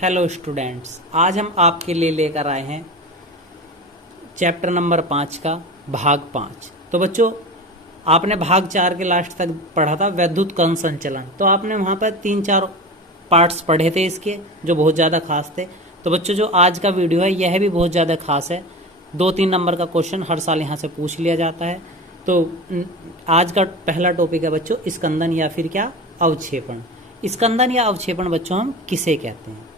Hello students, आज हम आपके लिए लेकर आए हैं चैप्टर नंबर 5 का भाग 5। तो बच्चों, आपने भाग 4 के लास्ट तक पढ़ा था वैद्युत कण संचलन। तो आपने वहाँ पर 3-4 पार्ट्स पढ़े थे इसके, जो बहुत ज़्यादा खास थे। तो बच्चों, जो आज का वीडियो है यह भी बहुत ज़्यादा खास है। 2-3 नंबर का क्वेश्चन हर साल यहाँ से पूछ लिया जाता है। तो आज का पहला टॉपिक है बच्चों स्कंदन या फिर क्या, अवक्षेपण। स्कंदन या अवक्षेपण बच्चों हम किसे कहते हैं?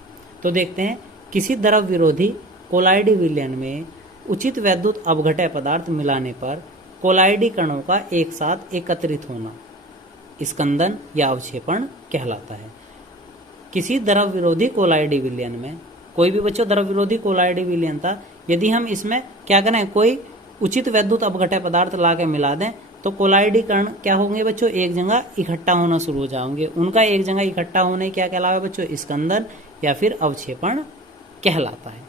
तो देखते हैं, किसी द्रव विरोधी कोलाइडी विलयन में उचित वैद्युत अपघटय पदार्थ मिलाने पर कोलाइडी कणों का एक साथ एकत्रित होना स्कंदन या अवक्षेपण कहलाता है। किसी द्रव विरोधी कोलाइडी विलयन में, कोई भी बच्चों द्रव विरोधी कोलाइडी विलयन था, यदि हम इसमें क्या करें, कोई उचित वैद्युत अपघटय पदार्थ ला के मिला दें तो कोलाइडी कण क्या होंगे बच्चों, एक जगह इकट्ठा होना शुरू हो जाएंगे। उनका एक जगह इकट्ठा होने क्या कहलावे बच्चों, स्कंदन या फिर अवक्षेपण कहलाता है।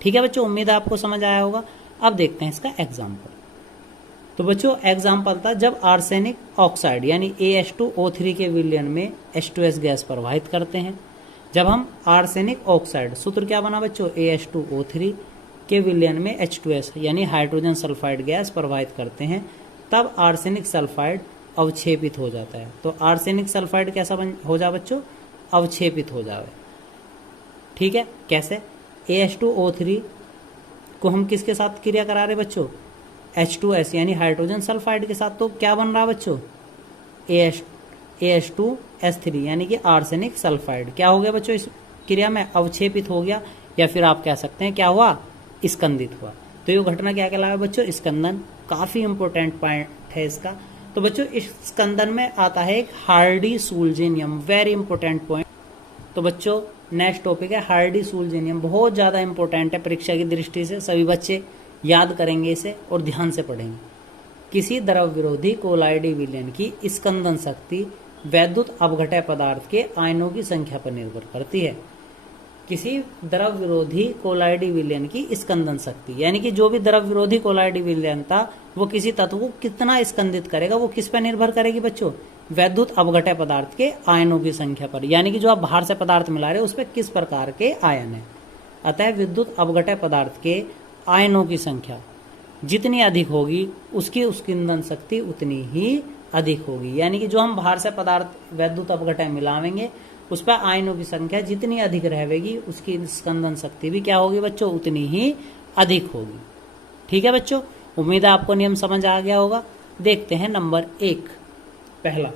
ठीक है बच्चों, उम्मीद है आपको समझ आया होगा। अब देखते हैं इसका एग्जाम्पल। तो बच्चों एग्जाम्पल था, जब आर्सेनिक ऑक्साइड यानी AH2O3 के विलयन में H2S गैस प्रवाहित करते हैं। जब हम आर्सेनिक ऑक्साइड, सूत्र क्या बना बच्चों, AH2O3 के विलयन में H2S यानी हाइड्रोजन सल्फाइड गैस प्रवाहित करते हैं, तब आर्सेनिक सल्फाइड अवक्षेपित हो जाता है। तो आर्सेनिक सल्फाइड कैसा हो जा बच्चों, अवक्षेपित हो जावे। ठीक है, कैसे? AH2O3 को हम किसके साथ क्रिया करा रहे बच्चों, H2S यानी हाइड्रोजन सल्फाइड के साथ। तो क्या बन रहा बच्चों, AH2S3 यानी कि आर्सेनिक सल्फाइड क्या हो गया बच्चों, इस क्रिया में अवक्षेपित हो गया, या फिर आप कह सकते हैं क्या हुआ, स्कंदित हुआ। तो ये घटना क्या कहलावा बच्चों, स्कंदन। काफी इंपॉर्टेंट पॉइंट है इसका। तो बच्चों इस स्कंदन में आता है एक हार्डी-सूल्जे नियम, वेरी इंपॉर्टेंट पॉइंट। तो बच्चों नेक्स्ट टॉपिक है हार्डी-सूल्जे नियम, बहुत ज्यादा इंपॉर्टेंट है परीक्षा की दृष्टि से। सभी बच्चे याद करेंगे इसे और ध्यान से पढ़ेंगे। किसी द्रव विरोधी कोलाइडी विलयन की स्कंदन शक्ति वैद्युत अपघटय पदार्थ के आयनों की संख्या पर निर्भर करती है। किसी द्रव विरोधी कोलाइडी विलयन की स्कंदन शक्ति, यानी कि जो भी द्रव विरोधी कोलाइडी विलयन था वो किसी तत्व को कितना स्कंदित करेगा, वो किस पर निर्भर करेगी बच्चों, वैद्युत अपघटय पदार्थ के आयनों की संख्या पर। यानी कि जो आप बाहर से पदार्थ मिला रहे हो उस पर किस प्रकार के आयन है। अतः विद्युत अपघटय पदार्थ के आयनों की संख्या जितनी अधिक होगी उसकी स्कंदन शक्ति उतनी ही अधिक होगी। यानी कि जो हम बाहर से पदार्थ वैद्युत अपघटय मिलावेंगे उस पर आयनों की संख्या जितनी अधिक रहेगी उसकी स्कंदन शक्ति भी क्या होगी बच्चों, उतनी ही अधिक होगी। ठीक है बच्चों, उम्मीद है आपको नियम समझ आ गया होगा। देखते हैं नंबर 1, पहला,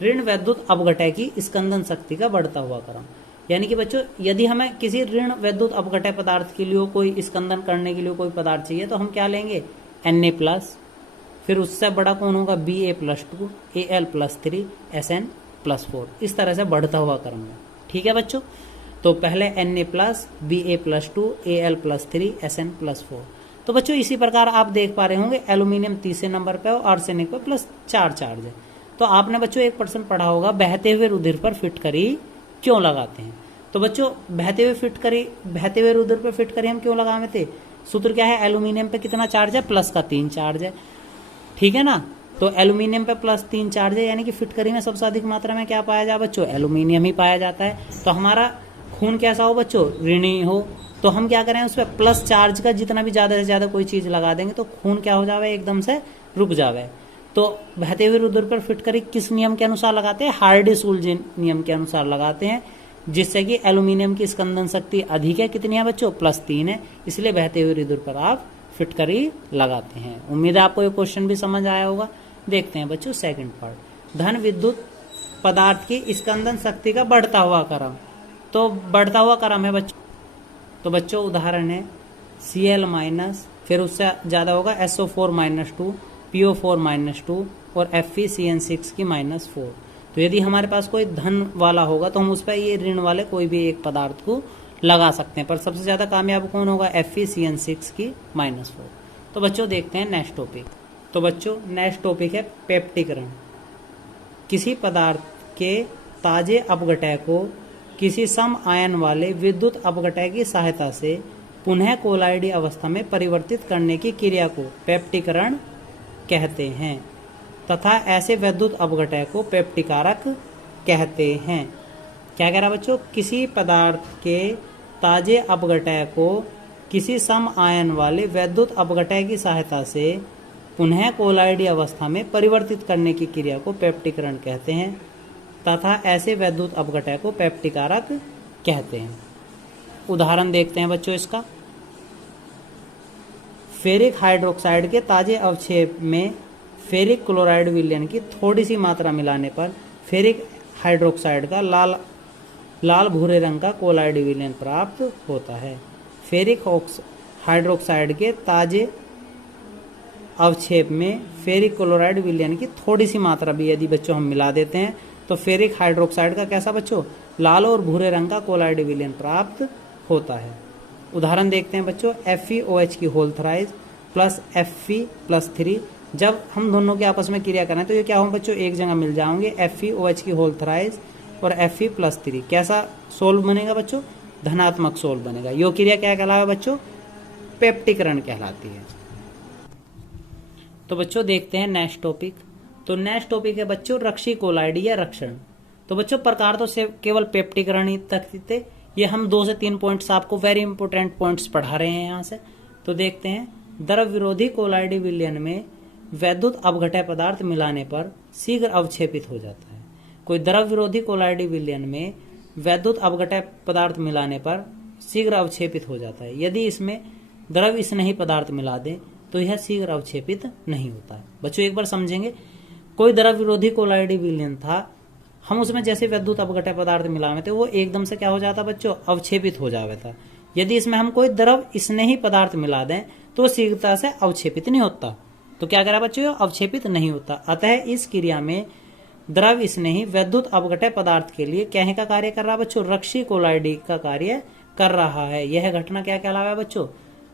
ऋण वैद्युत अपघटय की स्कंदन शक्ति का बढ़ता हुआ क्रम। यानी कि बच्चों यदि हमें किसी ऋण वैद्युत अपघटय पदार्थ के लिए कोई स्कंदन करने के लिए कोई पदार्थ चाहिए तो हम क्या लेंगे, Na+, फिर उससे बड़ा कौन होगा, Ba+2, Al+3, Sn+4। इस तरह से बढ़ता हुआ क्रम है। ठीक है बच्चों, तो पहले Na+, Ba+2, Al+3, Sn+4। तो बच्चों इसी प्रकार आप देख पा रहे होंगे एल्यूमिनियम तीसरे नंबर पे और आर्सेनिक पे +4 चार्ज है। तो आपने बच्चों एक % पढ़ा होगा, बहते हुए रुधिर पर फिटकरी क्यों लगाते हैं। तो बच्चों बहते हुए रुधिर पर फिटकरी हम क्यों लगाते थे, सूत्र क्या है, एल्यूमिनियम पे कितना चार्ज है, +3 चार्ज है। ठीक है ना, तो एल्यूमिनियम पे +3 चार्ज है, यानी कि फिटकरी में सबसे अधिक मात्रा में क्या पाया जाए बच्चों, एल्यूमिनियम ही पाया जाता है। तो हमारा खून कैसा हो बच्चों, ऋणी हो। तो हम क्या करें, उस पर प्लस चार्ज का जितना भी ज्यादा से ज्यादा कोई चीज लगा देंगे तो खून क्या हो जावे, एकदम से रुक जावे। तो बहते हुए रुधिर पर फिटकरी किस नियम के अनुसार लगाते हैं, हार्डी-सूल्जे नियम के अनुसार लगाते हैं, जिससे कि एल्यूमिनियम की स्कंदन शक्ति अधिक है। कितनी है बच्चों, +3 है, इसलिए बहते हुए रुधिर पर आप फिटकरी लगाते हैं। उम्मीद है आपको ये क्वेश्चन भी समझ आया होगा। देखते हैं बच्चों सेकंड पार्ट, धन विद्युत पदार्थ की स्कंदन शक्ति का बढ़ता हुआ क्रम। तो बढ़ता हुआ क्रम है बच्चों, तो बच्चों उदाहरण है Cl-, फिर उससे ज्यादा होगा SO4-2, PO4-2 और FeCN6 की -4। तो यदि हमारे पास कोई धन वाला होगा तो हम उस पर ये ऋण वाले कोई भी एक पदार्थ को लगा सकते हैं, पर सबसे ज्यादा कामयाब कौन होगा, FeCN6 की -4। तो बच्चों देखते हैं नेक्स्ट टॉपिक। तो बच्चों नेक्स्ट टॉपिक है पेप्टिकरण। किसी पदार्थ के ताजे अपघटय को किसी सम आयन वाले विद्युत अपघटय की सहायता से पुनः कोलाइडी अवस्था में परिवर्तित करने की क्रिया को पेप्टिकरण कहते हैं तथा ऐसे विद्युत अपघटय को पेप्टिकारक कहते हैं। क्या कह रहा है बच्चों, किसी पदार्थ के ताजे अपघटय को किसी सम आयन वाले वैद्युत अपघटय की सहायता से पुनः कोलाइडी अवस्था में परिवर्तित करने की क्रिया को पेप्टिकरण कहते हैं तथा ऐसे वैद्युत अपघटय को पेप्टिकारक कहते हैं। उदाहरण देखते हैं बच्चों इसका। फेरिक हाइड्रोक्साइड के ताजे अवक्षेप में फेरिक क्लोराइड विलयन की थोड़ी सी मात्रा मिलाने पर फेरिक हाइड्रोक्साइड का लाल भूरे रंग का कोलाइड विलयन प्राप्त होता है। फेरिक हाइड्रोक्साइड के ताजे अवक्षेप में फेरिक क्लोराइड विलयन की थोड़ी सी मात्रा भी यदि बच्चों हम मिला देते हैं तो फेरिक हाइड्रोक्साइड का कैसा बच्चों, लाल और भूरे रंग का कोलाइड विलयन प्राप्त होता है। उदाहरण देखते हैं बच्चों, FeOH की होल थ्राइज प्लस Fe+3, जब हम दोनों के आपस में क्रिया करें तो ये क्या होंगे बच्चों, एक जगह मिल जाएंगे। FeOH की होल थ्राइज और Fe+3 कैसा सोल्व बनेगा बच्चों, धनात्मक सोल्व बनेगा। यो क्रिया क्या कहलावा बच्चों, पेप्टिकरण कहलाती है। तो बच्चों देखते हैं नेक्स्ट टॉपिक। तो नेक्स्ट टॉपिक है बच्चों रक्षी कोलाइडी या रक्षण। तो बच्चों प्रकार तो से केवल पेप्टिकरण ही तक थे, ये हम 2 से 3 पॉइंट्स आपको वेरी इंपोर्टेंट पॉइंट्स पढ़ा रहे हैं यहाँ से। तो देखते हैं, द्रव विरोधी कोलाइडी विलयन में वैद्युत अपघटय पदार्थ मिलाने पर शीघ्र अवक्षेपित हो जाता है। कोई द्रव विरोधी कोलाइडी विलयन में वैद्युत अपघटय पदार्थ मिलाने पर शीघ्र अवक्षेपित हो जाता है। यदि इसमें द्रव स्नेही पदार्थ मिला दें तो यह शीघ्र अवक्षेपित नहीं होता है। बच्चों एक बार समझेंगे, कोई द्रव विरोधी कोलाइडी विलयन था, हम उसमें जैसे वैद्युत अपघटय पदार्थ मिलावे थे वो एकदम से क्या हो जाता बच्चों, अवक्षेपित हो जावे था। यदि इसमें हम कोई द्रव स्नेही पदार्थ मिला दें तो शीघ्रता से अवक्षेपित नहीं होता। तो क्या करा बच्चों, अवक्षेपित नहीं होता। अतः इस क्रिया में द्रव स्नेही वैद्युत अपघटय पदार्थ के लिए क्या का कार्य कर रहा है बच्चों, रक्षी कोलाइडी का कार्य कर रहा है। यह घटना क्या कहलावा है बच्चों,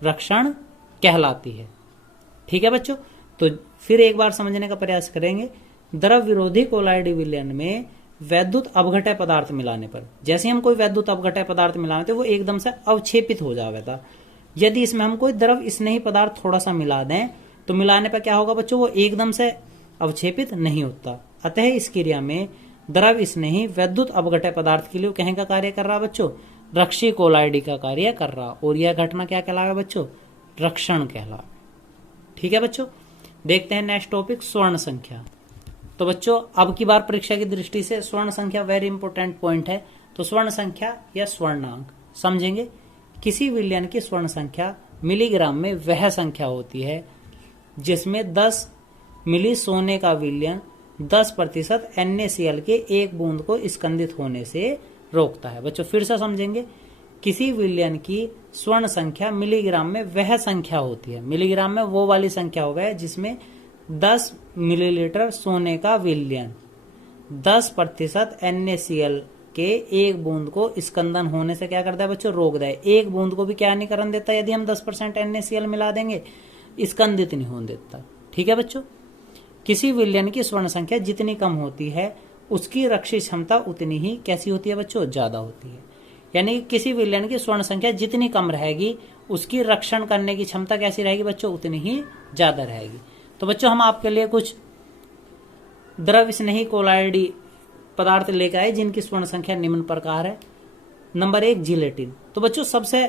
रक्षण कहलाती है। ठीक है बच्चों, तो फिर एक बार समझने का प्रयास करेंगे। द्रव विरोधी कोलाइडी विलयन में वैद्युत अपघटय पदार्थ मिलाने पर, जैसे हम कोई वैद्युत अपघटय पदार्थ मिलाते थे वो एकदम से अवक्षेपित हो जावे था। यदि इसमें हम कोई द्रव स्नेही पदार्थ थोड़ा सा मिला दें तो मिलाने पर क्या होगा बच्चों, वो एकदम से अवक्षेपित नहीं होता। अतः इस क्रिया में द्रव स्नेही वैद्युत अपघटय पदार्थ के लिए कहीं का कार्य कर रहा बच्चों, रक्षी कोलाइडी का कार्य कर रहा, और यह घटना क्या कहलाएगा बच्चों, रक्षण कहला। ठीक है बच्चों, देखते हैं नेक्स्ट टॉपिक, स्वर्ण संख्या। तो बच्चों अब की बार परीक्षा की दृष्टि से स्वर्ण संख्या वेरी इंपॉर्टेंट पॉइंट है। तो स्वर्ण संख्या या स्वर्णांक समझेंगे। किसी विलयन की स्वर्ण संख्या मिलीग्राम में वह संख्या होती है जिसमें 10 मिली सोने का विलयन 10% NaCl के एक बूंद को स्कंदित होने से रोकता है। बच्चों फिर से समझेंगे, किसी विलयन की स्वर्ण संख्या मिलीग्राम में वह संख्या होती है, मिलीग्राम में वो वाली संख्या हो गया जिसमें 10 मिलीलीटर सोने का विलयन 10% NaCl के एक बूंद को स्कंदन होने से क्या करता है बच्चों, रोक देता है। एक बूंद को भी क्या नहीं करने देता, यदि हम 10% NaCl मिला देंगे स्कंदित नहीं होने देता। ठीक है बच्चों, किसी विलयन की स्वर्ण संख्या जितनी कम होती है उसकी रक्षी क्षमता उतनी ही कैसी होती है बच्चों, ज्यादा होती है। यानी किसी विलयन की स्वर्ण संख्या जितनी कम रहेगी उसकी रक्षण करने की क्षमता कैसी रहेगी बच्चों, उतनी ही ज्यादा रहेगी। तो बच्चों हम आपके लिए कुछ द्रव स्नेही कोलाइडी पदार्थ लेकर आए जिनकी स्वर्ण संख्या निम्न प्रकार है। Number 1 gelatin. तो बच्चों सबसे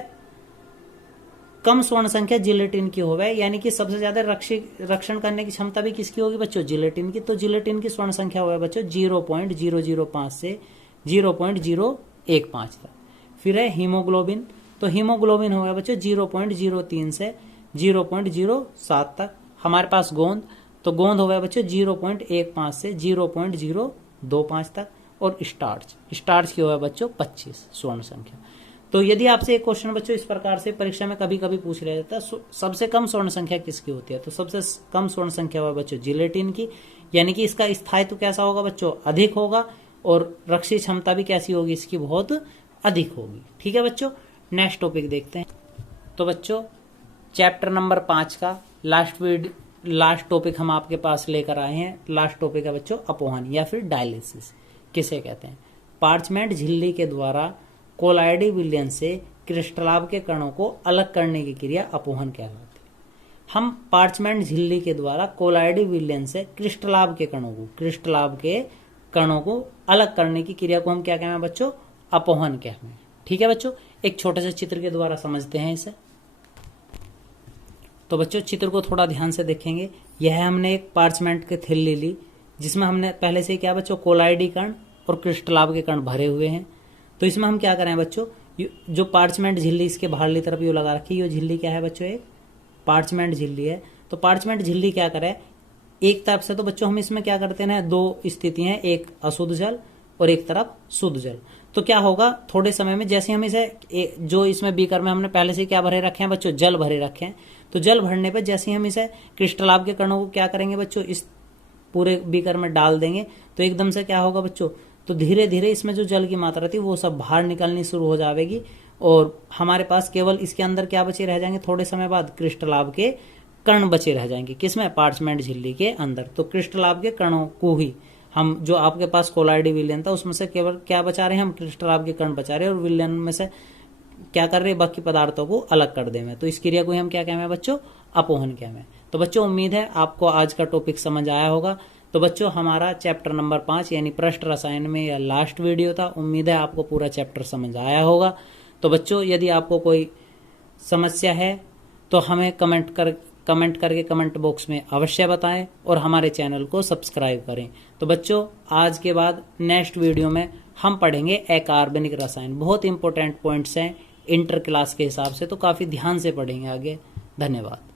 कम स्वर्ण संख्या जिलेटिन की होवे, यानी कि सबसे ज्यादा रक्षण करने की क्षमता भी किसकी होगी बच्चों, जिलेटिन की। तो जिलेटिन की स्वर्ण संख्या होवे बच्चों 0.005 से 0.015 तक। फिर है हीमोग्लोबिन। तो हीमोग्लोबिन होगा बच्चों 0.03 से 0.07 तक। हमारे पास गोंद, तो गोंद होगा बच्चों 0.15 से 0.025 तक। और स्टार्च की होगा बच्चों 25 स्वर्ण संख्या। तो यदि आपसे एक क्वेश्चन बच्चों इस प्रकार से परीक्षा में कभी कभी पूछ लिया जाता है, सबसे कम स्वर्ण संख्या किसकी होती है, तो सबसे कम स्वर्ण संख्या होगा बच्चों जिलेटिन की, यानी कि इसका स्थायित्व कैसा होगा बच्चों, अधिक होगा, और रक्षी क्षमता भी कैसी होगी इसकी, बहुत अधिक होगी। ठीक है बच्चों, नेक्स्ट टॉपिक देखते हैं। तो बच्चों चैप्टर नंबर 5 का लास्ट टॉपिक हम आपके पास लेकर आए हैं। लास्ट टॉपिक है बच्चों अपोहन या फिर डायलिसिस किसे कहते हैं। पार्चमेंट झिल्ली के द्वारा कोलाइडी विलयन से क्रिस्टलाभ के कणों को अलग करने की क्रिया अपोहन कहलाती है। हम पार्चमेंट झिल्ली के द्वारा कोलाइडी विलयन से क्रिस्टलाभ के कणों को अलग करने की क्रिया को हम क्या कहेंगे बच्चों, अपोहन कहते हैं। ठीक है बच्चों, एक छोटे से चित्र के द्वारा समझते हैं इसे। तो बच्चों चित्र को थोड़ा ध्यान से देखेंगे। यह हमने एक पार्चमेंट की थैली ली जिसमें हमने पहले से क्या बच्चों कोलाइडी कण और क्रिस्टलाभ के कण भरे हुए हैं। तो इसमें हम क्या करें बच्चों, जो पार्चमेंट झिल्ली इसके बाहरली तरफ यो लगा रखी है, ये झिल्ली क्या है बच्चों, एक पार्चमेंट झिल्ली है। तो पार्चमेंट झिल्ली क्या करे, एक तरफ से तो बच्चों हम इसमें क्या करते हैं, दो स्थिति हैं, एक अशुद्ध जल और एक तरफ शुद्ध जल। तो क्या होगा, थोड़े समय में जैसे हम इसे जो इसमें बीकर में हमने पहले से क्या भरे रखे हैं बच्चों, जल भरे रखे हैं। तो जल भरने पर जैसे हम इसे क्रिस्टलाभ के कणों को क्या करेंगे बच्चों, इस पूरे बीकर में डाल देंगे तो एकदम से क्या होगा बच्चों, तो धीरे धीरे इसमें जो जल की मात्रा थी वो सब बाहर निकलनी शुरू हो जाएगी और हमारे पास केवल इसके अंदर क्या बचे रह जाएंगे, थोड़े समय बाद क्रिस्टलाभ के कण बचे रह जाएंगे। किसमें, पार्चमेंट झिल्ली के अंदर। तो क्रिस्टलाभ के कणों को ही हम, जो आपके पास कोलाइडी विलयन था उसमें से केवल क्या बचा रहे हैं, हम क्रिस्टलाभ के कण बचा रहे हैं और विलयन में से क्या कर रहे हैं, बाकी पदार्थों को अलग कर देंगे। तो इस क्रिया को हम क्या कहें बच्चों, अपोहन कहें। तो बच्चों उम्मीद है आपको आज का टॉपिक समझ आया होगा। तो बच्चों हमारा चैप्टर नंबर 5 यानी पृष्ठ रसायन में यह लास्ट वीडियो था। उम्मीद है आपको पूरा चैप्टर समझ आया होगा। तो बच्चों यदि आपको कोई समस्या है तो हमें कमेंट करके कमेंट बॉक्स में अवश्य बताएं और हमारे चैनल को सब्सक्राइब करें। तो बच्चों आज के बाद नेक्स्ट वीडियो में हम पढ़ेंगे अकार्बनिक रसायन। बहुत इंपॉर्टेंट पॉइंट्स हैं इंटर क्लास के हिसाब से, तो काफ़ी ध्यान से पढ़ेंगे आगे। धन्यवाद।